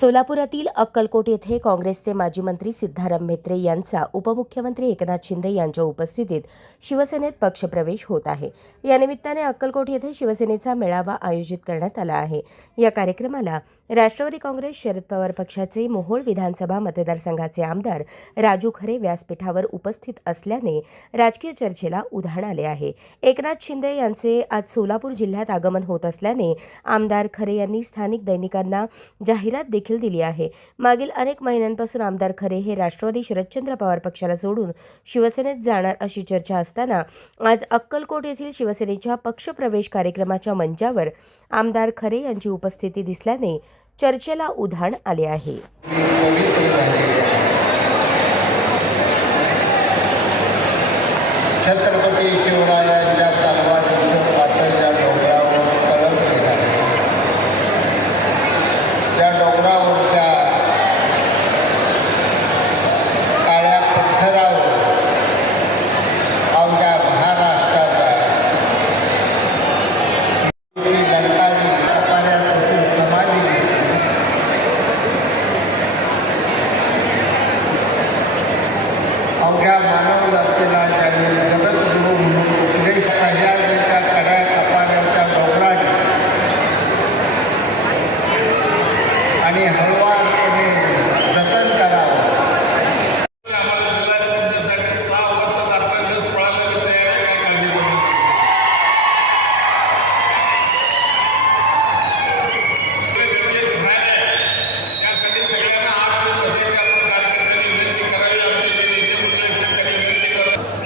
सोलापुरातील अक्कलकोट येथे काँग्रेसचे माजी मंत्री सिद्धाराम म्हेत्रे यांचा उपमुख्यमंत्री एकनाथ शिंदे यांच्या उपस्थितीत शिवसेनेत पक्षप्रवेश होत आहे. या निमित्ताने अक्कलकोट येथे शिवसेनेचा मेळावा आयोजित करण्यात आला आहे. या कार्यक्रमाला राष्ट्रवादी काँग्रेस शरद पवार पक्षाचे मोहोळ विधानसभा मतदारसंघाचे आमदार राजू खरे व्यासपीठावर उपस्थित असल्याने राजकीय चर्चेला उधाण आले आहे. एकनाथ शिंदे यांचे आज सोलापूर जिल्ह्यात आगमन होत असल्याने आमदार खरे यांनी स्थानिक दैनिकांना जाहिरात देखील दिली आहे. मागील अनेक महिन्यांपासून आमदार खरे हे राष्ट्रवादी शरदचंद्र पवार पक्षाला सोडून शिवसेनेत जाणार अशी चर्चा असताना आज अक्कलकोट येथील शिवसेनेच्या पक्षप्रवेश कार्यक्रमाच्या मंचावर आमदार खरे यांची उपस्थिती दिसल्याने चर्चेला उधाण आले आहे आहे. छत्रपती शिवरायांच्या olhar da Yeah.